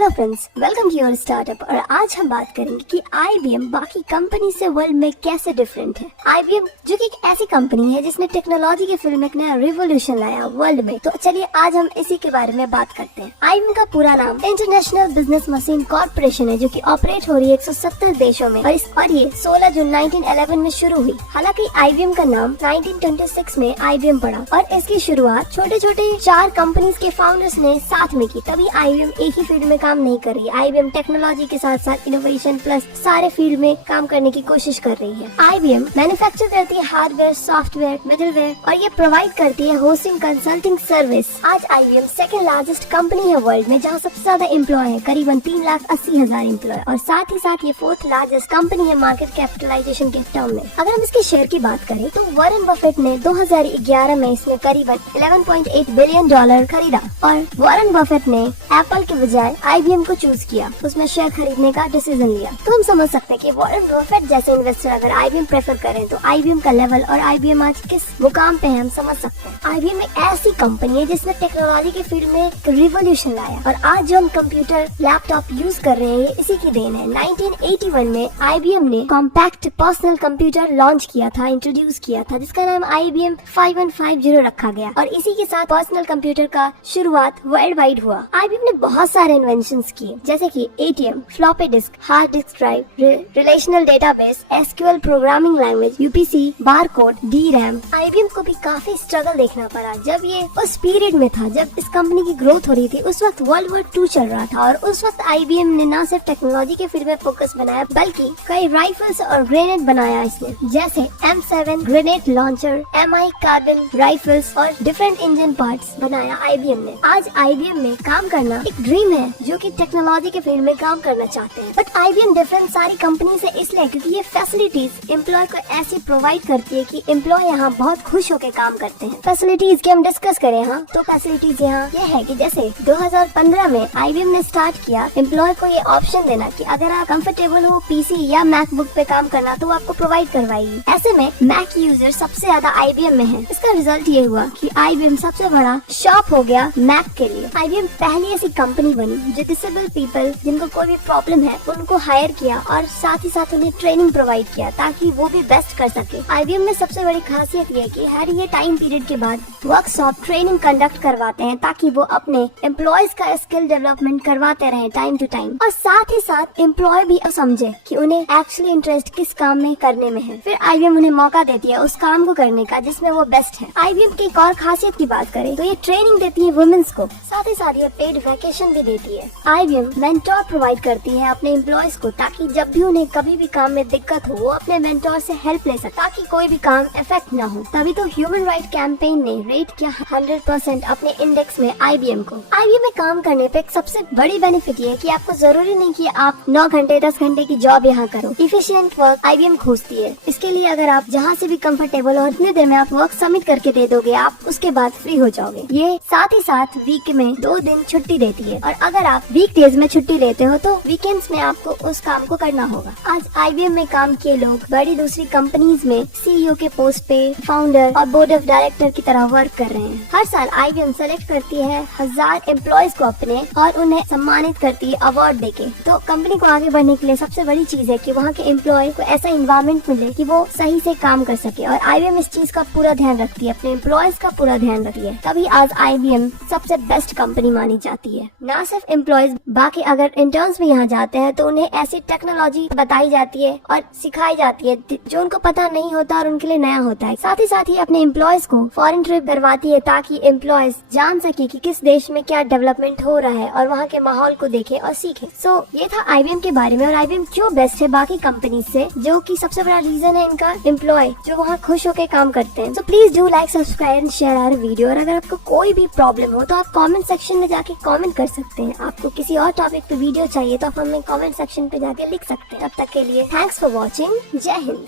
Hello friends, welcome to your startup. और आज हम बात करेंगे कि IBM बाकी कंपनी से वर्ल्ड में कैसे डिफरेंट है। IBM जो कि एक ऐसी कंपनी है जिसने टेक्नोलॉजी के फील्ड में एक नया रिवोल्यूशन लाया वर्ल्ड में। तो चलिए आज हम इसी के बारे में बात करते हैं। IBM का पूरा नाम इंटरनेशनल बिजनेस मशीन कॉर्पोरेशन है, जो कि ऑपरेट हो रही है 170 देशों में और ये 16 जून 1911 में शुरू हुई। हालांकि IBM का नाम 1926 में IBM पड़ा और इसकी शुरुआत छोटे छोटे 4 कंपनीज के फाउंडर्स ने साथ में की। तभी IBM एक ही फील्ड में काम नहीं कर रही है। IBM टेक्नोलॉजी के साथ साथ इनोवेशन प्लस सारे फील्ड में काम करने की कोशिश कर रही है। IBM मैन्युफैक्चर करती है हार्डवेयर, सॉफ्टवेयर, मिडलवेयर और ये प्रोवाइड करती है होस्टिंग कंसल्टिंग सर्विस। आज IBM सेकंड लार्जेस्ट कंपनी है वर्ल्ड में, जहाँ सबसे ज्यादा एम्प्लॉय है, करीबन 3,80,000 एम्प्लॉय, और साथ ही साथ ये 4th लार्जेस्ट कंपनी है मार्केट कैपिटलाइजेशन के टर्म में। अगर हम इसके शेयर की बात करें तो वॉरेन बफेट ने 2011 में इसमें करीबन $11.8 बिलियन खरीदा और वॉरेन बफेट ने एप्पल के बजाय IBM को चूज किया, उसमें शेयर खरीदने का डिसीजन लिया। तो हम समझ सकते हैं कि वॉरेन बफेट जैसे इन्वेस्टर अगर IBM प्रेफर करें तो IBM का लेवल और IBM आज किस मुकाम पे है हम समझ सकते हैं। IBM एक ऐसी कंपनी है जिसने टेक्नोलॉजी के फील्ड में एक रिवोल्यूशन लाया और आज जो हम कंप्यूटर लैपटॉप यूज कर रहे हैं ये इसी की देन है। 1981 में IBM ने कॉम्पैक्ट पर्सनल कंप्यूटर लॉन्च किया था, इंट्रोड्यूस किया था, जिसका नाम IBM 5150 रखा गया और इसी के साथ पर्सनल कंप्यूटर का शुरुआत वर्ल्ड वाइड हुआ। IBM ने बहुत सारे इन्वेंशंस किए, जैसे कि ATM, floppy disk, hard disk drive, relational database, SQL programming language, UPC, barcode, DRAM। IBM को भी काफी स्ट्रगल देखना पड़ा जब ये उस पीरियड में था जब इस कंपनी की ग्रोथ हो रही थी। उस वक्त वर्ल्ड वॉर 2 चल रहा था और उस वक्त IBM ने न सिर्फ टेक्नोलॉजी के फील्ड में फोकस बनाया बल्कि कई राइफल्स और ग्रेनेड बनाया इसने, जैसे M7 grenade launcher, MI carbon rifles और डिफरेंट इंजन पार्ट्स बनाया IBM ने। आज IBM में काम करना एक ड्रीम है जो कि टेक्नोलॉजी के फील्ड में काम करना चाहते हैं। बट IBM डिफरेंट सारी कंपनी से इसलिए क्योंकि ये फैसिलिटीज एम्प्लॉय को ऐसी प्रोवाइड करती है कि एम्प्लॉय यहाँ बहुत खुश होकर काम करते हैं। फैसिलिटीज की हम डिस्कस करें हाँ तो फैसिलिटीज यहाँ ये है कि जैसे 2015 में IBM ने स्टार्ट किया एम्प्लॉय को ये ऑप्शन देना कि अगर आप कंफर्टेबल हो PC या मैकबुक पे काम करना तो आपको प्रोवाइड करवाएगी। ऐसे में मैक यूजर सबसे ज्यादा IBM में है। इसका रिजल्ट ये हुआ कि IBM सबसे बड़ा शॉप हो गया मैक के लिए। IBM पहली ऐसी कंपनी बनी जो डिसेबल पीपल जिनको कोई भी प्रॉब्लम है उनको हायर किया और साथ ही साथ उन्हें ट्रेनिंग प्रोवाइड किया ताकि वो भी बेस्ट कर सके। IBM में सबसे बड़ी खासियत ये है कि हर ये टाइम पीरियड के बाद वर्कशॉप ट्रेनिंग कंडक्ट करवाते हैं ताकि वो अपने एम्प्लॉयज का स्किल डेवलपमेंट करवाते रहे टाइम टू टाइम, और साथ ही साथ एम्प्लॉय भी समझे कि उन्हें एक्चुअली इंटरेस्ट किस काम में करने में है। फिर IBM उन्हें मौका देती है उस काम को करने का जिसमें वो बेस्ट है। IBM की एक और खासियत की बात करें तो ये ट्रेनिंग देती है वुमेन्स को, साथ ही साथ ये पेड वैकेशन भी देती है। IBM मेंटोर प्रोवाइड करती है अपने एम्प्लॉयज को ताकि जब भी उन्हें कभी भी काम में दिक्कत हो वो अपने मेंटोर से हेल्प ले सके ताकि कोई भी काम इफेक्ट ना हो। तभी तो ह्यूमन राइट कैंपेन ने रेट किया 100% अपने इंडेक्स में IBM को। IBM में काम करने पे एक सबसे बड़ी बेनिफिट ये है कि आपको जरूरी नहीं कि आप 9 घंटे 10 घंटे की जॉब यहाँ करो। इफिशिएंट वर्क IBM खोजती है। इसके लिए अगर आप जहाँ से भी कंफर्टेबल हो उतने देर में आप वर्क सबमिट करके दे दोगे, आप उसके बाद फ्री हो जाओगे। ये साथ ही साथ वीक में 2 दिन छुट्टी देती है और अगर आप वीक डेज में छुट्टी लेते हो तो वीकेंड्स में आपको उस काम को करना होगा। आज IBM में काम किए लोग बड़ी दूसरी कंपनीज में CEO के पोस्ट पे, फाउंडर और बोर्ड ऑफ डायरेक्टर की तरह वर्क कर रहे हैं। हर साल IBM सेलेक्ट करती है 1000 एम्प्लॉयज को अपने और उन्हें सम्मानित करती है अवार्ड देके। तो कंपनी को आगे बढ़ने के लिए सबसे बड़ी चीज है कि वहाँ के एम्प्लॉय को ऐसा इन्वायरमेंट मिले कि वो सही से काम कर सके और IBM इस चीज का पूरा ध्यान रखती है, अपने एम्प्लॉयज का पूरा ध्यान रखती है। तभी आज IBM सबसे बेस्ट कंपनी मानी जाती है। ना सिर्फ एम्प्लॉयज, बाकी अगर इंटर्न्स भी यहाँ जाते हैं तो उन्हें ऐसी टेक्नोलॉजी बताई जाती है और सिखाई जाती है जो उनको पता नहीं होता और उनके लिए नया होता है। साथ ही अपने एम्प्लॉयज को फॉरेन ट्रिप करवाती है ताकि एम्प्लॉयज जान सके कि किस देश में क्या डेवलपमेंट हो रहा है और वहाँ के माहौल को देखे और सीखे। ये था IBM के बारे में और IBM क्यों बेस्ट है बाकी कंपनी से, जो कि सबसे बड़ा रीजन है इनका एम्प्लॉय जो वहाँ खुश होकर काम करते हैं। Please do like, subscribe and share our video. और अगर आपको कोई भी प्रॉब्लम हो तो आप कमेंट सेक्शन में जाके कमेंट कर सकते हैं। आपको किसी और टॉपिक पे वीडियो चाहिए तो आप हमें कमेंट सेक्शन पे जाके लिख सकते हैं। तब तक के लिए थैंक्स फॉर वॉचिंग। जय हिंद।